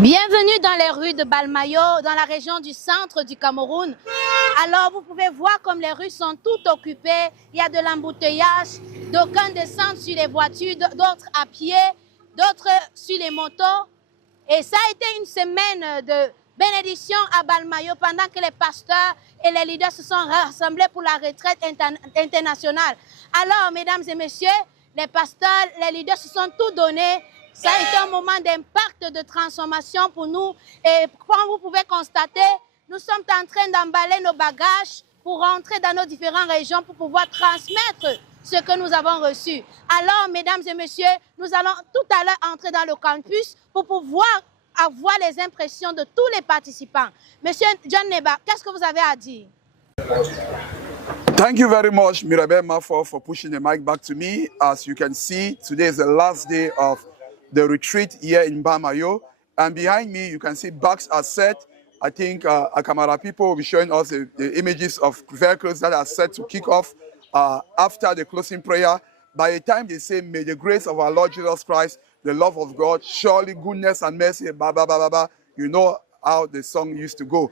Bienvenue dans les rues de Balmayo, dans la région du centre du Cameroun. Alors vous pouvez voir comme les rues sont toutes occupées, il y a de l'embouteillage, d'aucuns descendent sur les voitures, d'autres à pied, d'autres sur les motos. Et ça a été une semaine de bénédiction à Balmayo pendant que les pasteurs et les leaders se sont rassemblés pour la retraite internationale. Alors, mesdames et messieurs, les pasteurs, les leaders se sont tout donnés. Ça a été un moment d'impact, de transformation pour nous. Et comme vous pouvez constater, nous sommes en train d'emballer nos bagages pour rentrer dans nos différentes régions pour pouvoir transmettre ce que nous avons reçu. Alors, mesdames et messieurs, nous allons tout à l'heure entrer dans le campus pour pouvoir avoir les impressions de tous les participants. Monsieur John Neba, qu'est-ce que vous avez à dire? Thank you very much, Mirabel Mafo, for pushing the mic back to me. As you can see, today is the last day of the retreat here in Bamayo. And behind me, you can see bags are set. I think our camera people will be showing us the images of vehicles that are set to kick off after the closing prayer. By the time they say, may the grace of our Lord Jesus Christ, the love of God, surely goodness and mercy, ba, ba, ba, ba, ba. You know how the song used to go.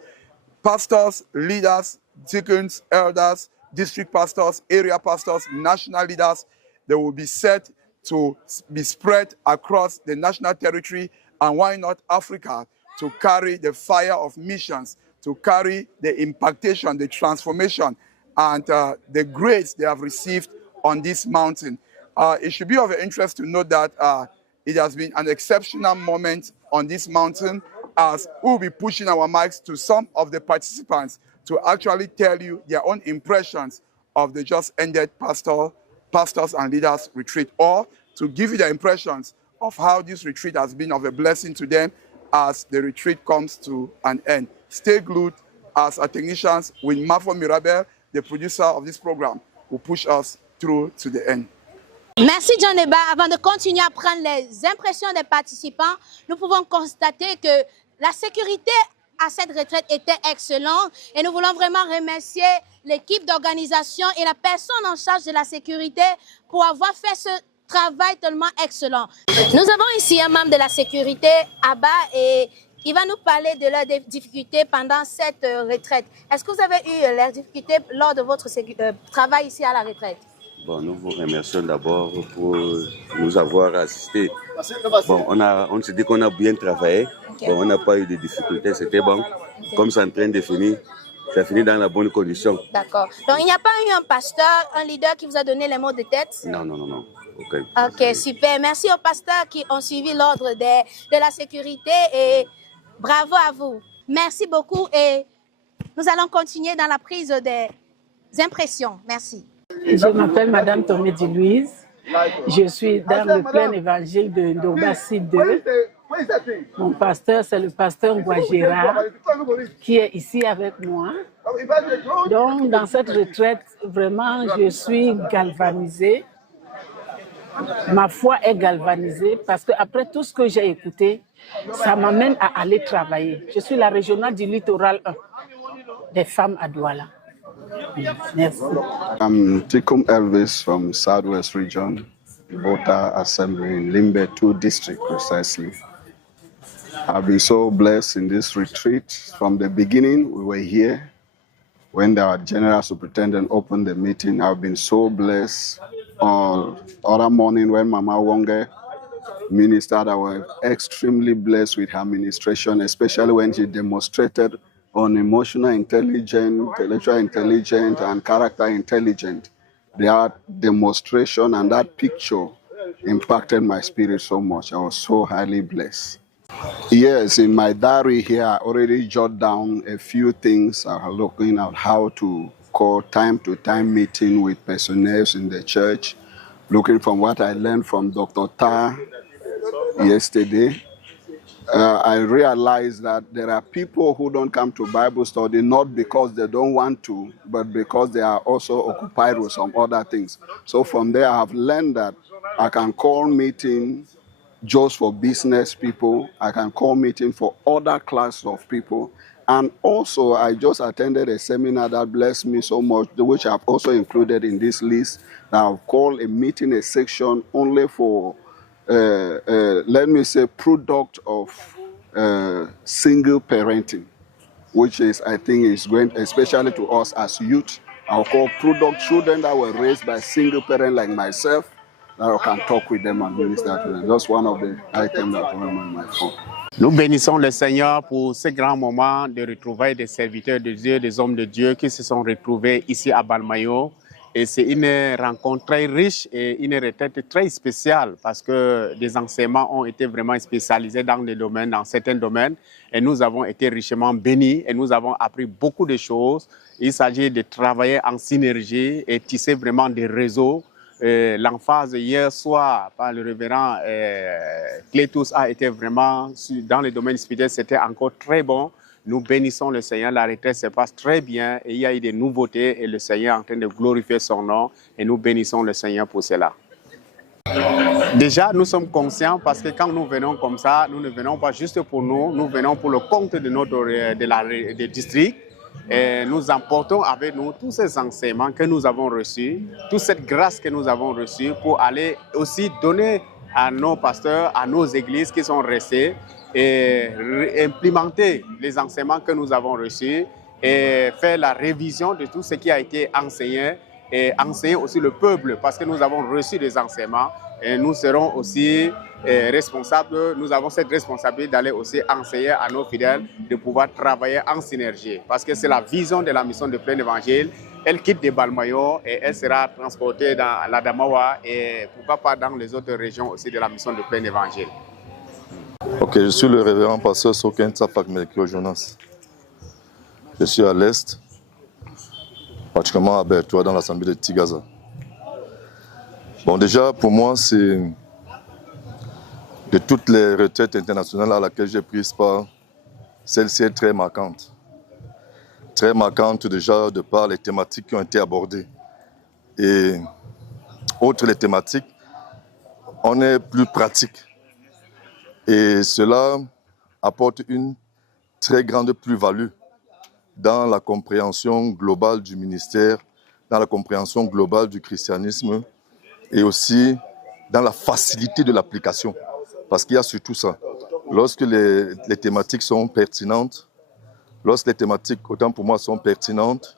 Pastors, leaders, deacons, elders, district pastors, area pastors, national leaders, they will be set to be spread across the national territory and why not Africa, to carry the fire of missions, to carry the impactation, the transformation, and the grace they have received on this mountain. It should be of interest to note that it has been an exceptional moment on this mountain, as we'll be pushing our mics to some of the participants to actually tell you their own impressions of the just ended pastors and leaders retreat, or to give you their impressions of how this retreat has been of a blessing to them as the retreat comes to an end. Stay glued as our technicians with Mafo Mirabel, the producer of this program, will push us through to the end. Merci John Neba. Avant de continuer à prendre les impressions des participants, nous pouvons constater que la sécurité à cette retraite était excellente et nous voulons vraiment remercier l'équipe d'organisation et la personne en charge de la sécurité pour avoir fait ce travail tellement excellent. Nous avons ici un membre de la sécurité, Abba, et il va nous parler de leurs difficultés pendant cette retraite. Est-ce que vous avez eu leurs difficultés lors de votre travail ici à la retraite? Bon, nous vous remercions d'abord pour nous avoir assistés. Bon, on s'est dit qu'on a bien travaillé. Okay. Bon, on n'a pas eu de difficultés, c'était bon. Okay. Comme c'est en train de finir, ça finit dans la bonne condition. D'accord. Donc, il n'y a pas eu un pasteur, un leader qui vous a donné les mots de tête? Non. Okay. Ok, super. Merci aux pasteurs qui ont suivi l'ordre de la sécurité et bravo à vous. Merci beaucoup et nous allons continuer dans la prise des impressions. Merci. Je m'appelle Madame Tomedi Louise. Je suis dans le plein évangile de Ndobassi 2. Mon pasteur, c'est le pasteur Ngouagera qui est ici avec moi. Donc, dans cette retraite, vraiment, je suis galvanisée. Ma foi est galvanisée parce qu'après tout ce que j'ai écouté, ça m'amène à aller travailler. Je suis la régionale du littoral 1 des femmes à Douala. Merci. I'm Tikum Elvis from Southwest Region, Voter Assembly in Limbe 2 District precisely. I've been so blessed in this retreat. From the beginning, we were here. When our General Superintendent opened the meeting, I've been so blessed. Other morning when Mama Wonge ministered, I was extremely blessed with her ministration, especially when she demonstrated on emotional intelligence, intellectual intelligence, and character intelligence. That demonstration and that picture impacted my spirit so much. I was so highly blessed. Yes, in my diary here, I already jot down a few things. I'm looking at how to call time-to-time meeting with personnel in the church, looking from what I learned from Dr. Ta yesterday. I realized that there are people who don't come to Bible study not because they don't want to, but because they are also occupied with some other things. So from there, I have learned that I can call meeting just for business people. I can call meeting for other classes of people. And also, I just attended a seminar that blessed me so much, which I've also included in this list. I've called a meeting, a section only for let me say, product of single parenting, which is, I think, is going, especially to us as youth, I'll call product children that were raised by single parents like myself, that I can talk with them and minister to them. That's one of the items that I'm on my phone. Nous bénissons le Seigneur pour ce grand moment de retrouvailles des serviteurs de Dieu, des hommes de Dieu qui se sont retrouvés ici à Balmayo. Et c'est une rencontre très riche et une retraite très spéciale parce que des enseignements ont été vraiment spécialisés dans des domaines, dans certains domaines. Et nous avons été richement bénis et nous avons appris beaucoup de choses. Il s'agit de travailler en synergie et tisser vraiment des réseaux. L'emphase hier soir par le révérend Clétus a été vraiment, dans le domaine spirituel, c'était encore très bon. Nous bénissons le Seigneur, la retraite se passe très bien et il y a eu des nouveautés et le Seigneur est en train de glorifier son nom et nous bénissons le Seigneur pour cela. Déjà, nous sommes conscients parce que quand nous venons comme ça, nous ne venons pas juste pour nous, nous venons pour le compte de des districts. Et nous emportons avec nous tous ces enseignements que nous avons reçus, toute cette grâce que nous avons reçue pour aller aussi donner à nos pasteurs, à nos églises qui sont restées et implémenter les enseignements que nous avons reçus et faire la révision de tout ce qui a été enseigné et enseigner aussi le peuple parce que nous avons reçu des enseignements et nous serons aussi responsables, nous avons cette responsabilité d'aller aussi enseigner à nos fidèles de pouvoir travailler en synergie parce que c'est la vision de la mission de plein évangile. Elle quitte de Balmayo et elle sera transportée dans l'Adamawa et pourquoi pas dans les autres régions aussi de la mission de plein évangile. Ok, je suis le révérend pasteur Soken Tsafak Melchior Jonas. Je suis à l'Est, particulièrement à Bertois, dans l'assemblée de Tigaza. Bon, déjà, pour moi, c'est de toutes les retraites internationales à laquelle j'ai pris part, celle-ci est très marquante. Très marquante déjà de par les thématiques qui ont été abordées. Et outre les thématiques, on est plus pratique. Et cela apporte une très grande plus-value dans la compréhension globale du ministère, dans la compréhension globale du christianisme et aussi dans la facilité de l'application. Parce qu'il y a surtout ça. Lorsque les thématiques sont pertinentes, lorsque les thématiques, autant pour moi, sont pertinentes,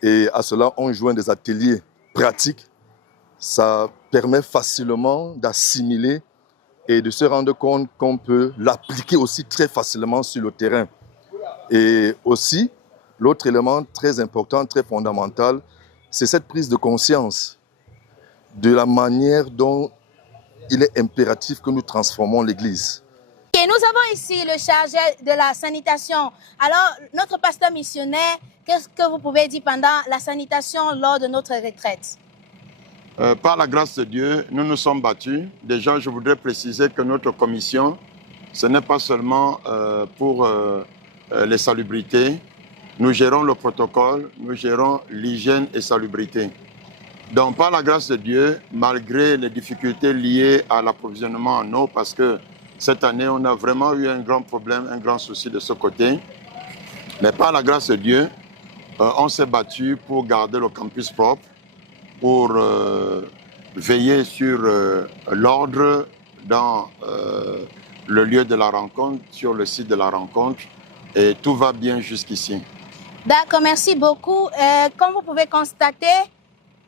et à cela on joint des ateliers pratiques, ça permet facilement d'assimiler et de se rendre compte qu'on peut l'appliquer aussi très facilement sur le terrain. Et aussi, l'autre élément très important, très fondamental, c'est cette prise de conscience de la manière dont il est impératif que nous transformons l'Église. Et nous avons ici le chargé de la sanitation. Alors, notre pasteur missionnaire, qu'est-ce que vous pouvez dire pendant la sanitation lors de notre retraite? Par la grâce de Dieu, nous nous sommes battus. Déjà, je voudrais préciser que notre commission, ce n'est pas seulement pour les salubrités. Nous gérons le protocole, nous gérons l'hygiène et salubrité. Donc, par la grâce de Dieu, malgré les difficultés liées à l'approvisionnement en eau, parce que cette année, on a vraiment eu un grand problème, un grand souci de ce côté. Mais par la grâce de Dieu, on s'est battu pour garder le campus propre, pour veiller sur l'ordre dans le lieu de la rencontre, sur le site de la rencontre. Et tout va bien jusqu'ici. D'accord, merci beaucoup. Comme vous pouvez constater,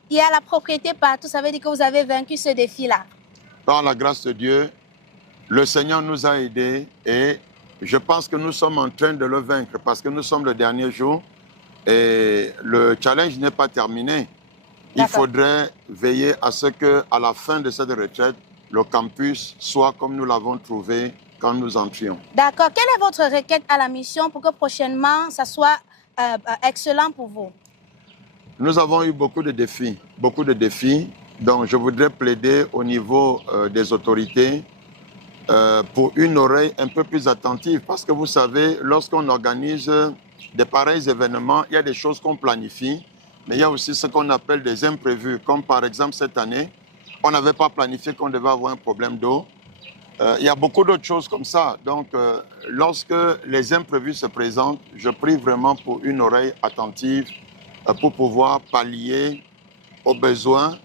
il y a la propriété partout. Ça veut dire que vous avez vaincu ce défi-là. Par la grâce de Dieu, le Seigneur nous a aidés et je pense que nous sommes en train de le vaincre parce que nous sommes le dernier jour et le challenge n'est pas terminé. Il faudrait veiller à ce qu'à la fin de cette retraite, le campus soit comme nous l'avons trouvé quand nous entrions. D'accord. Quelle est votre requête à la mission pour que prochainement, ça soit excellent pour vous? Nous avons eu beaucoup de défis. Donc, je voudrais plaider au niveau des autorités pour une oreille un peu plus attentive. Parce que vous savez, lorsqu'on organise de pareils événements, il y a des choses qu'on planifie, mais il y a aussi ce qu'on appelle des imprévus. Comme par exemple cette année, on n'avait pas planifié qu'on devait avoir un problème d'eau. Il y a beaucoup d'autres choses comme ça. Donc, lorsque les imprévus se présentent, je prie vraiment pour une oreille attentive pour pouvoir pallier aux besoins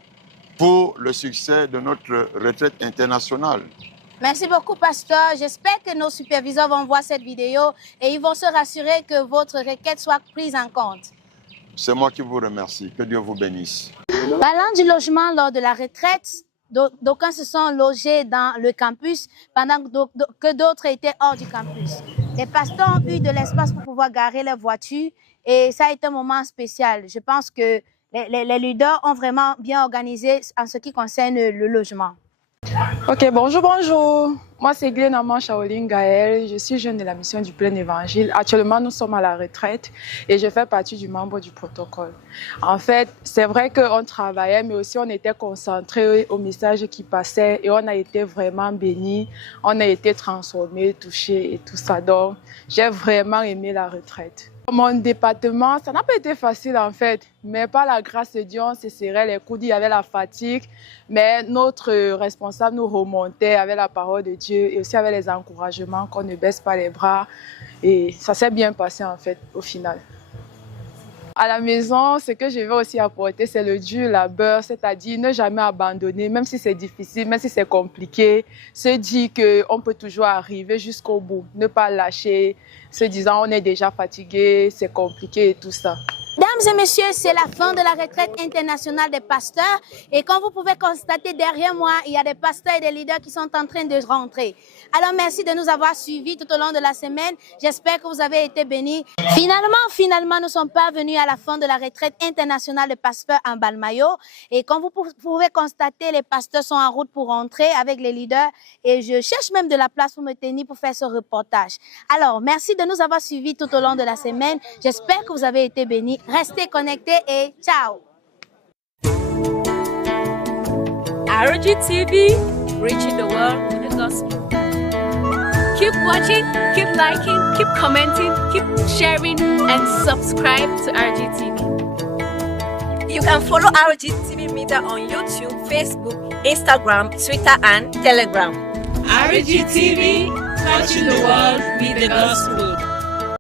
pour le succès de notre retraite internationale. Merci beaucoup, pasteur. J'espère que nos superviseurs vont voir cette vidéo et ils vont se rassurer que votre requête soit prise en compte. C'est moi qui vous remercie. Que Dieu vous bénisse. Parlant du logement lors de la retraite, d'aucuns se sont logés dans le campus pendant que d'autres étaient hors du campus. Les pasteurs ont eu de l'espace pour pouvoir garer leur voiture et ça a été un moment spécial. Je pense que les leaders ont vraiment bien organisé en ce qui concerne le logement. Ok, bonjour. Moi, c'est Glenn Amman Shaolin Gaël. Je suis jeune de la mission du Plein Évangile. Actuellement, nous sommes à la retraite et je fais partie du membre du protocole. En fait, c'est vrai qu'on travaillait, mais aussi on était concentrés au message qui passait et on a été vraiment bénis. On a été transformés, touchés et tout ça. Donc, j'ai vraiment aimé la retraite. Mon département, ça n'a pas été facile en fait, mais par la grâce de Dieu, on se serrait les coudes, il y avait la fatigue, mais notre responsable nous remontait avec la parole de Dieu et aussi avec les encouragements qu'on ne baisse pas les bras et ça s'est bien passé en fait au final. À la maison, ce que je vais aussi apporter, c'est le dur labeur, c'est-à-dire ne jamais abandonner, même si c'est difficile, même si c'est compliqué, se dire qu'on peut toujours arriver jusqu'au bout, ne pas lâcher, se disant on est déjà fatigué, c'est compliqué et tout ça. Mesdames et messieurs, c'est la fin de la retraite internationale des pasteurs et comme vous pouvez constater derrière moi, il y a des pasteurs et des leaders qui sont en train de rentrer. Alors merci de nous avoir suivis tout au long de la semaine. J'espère que vous avez été bénis. Finalement, nous sommes parvenus à la fin de la retraite internationale des pasteurs en Balmayo et comme vous pouvez constater, les pasteurs sont en route pour rentrer avec les leaders et je cherche même de la place pour me tenir pour faire ce reportage. Alors merci de nous avoir suivis tout au long de la semaine. J'espère que vous avez été bénis. Restez connectés et ciao. RG TV, reaching the world with the gospel. Keep watching, keep liking, keep commenting, keep sharing, and subscribe to RG TV. You can follow RG TV Media on YouTube, Facebook, Instagram, Twitter, and Telegram. RG TV, touching the world with the gospel.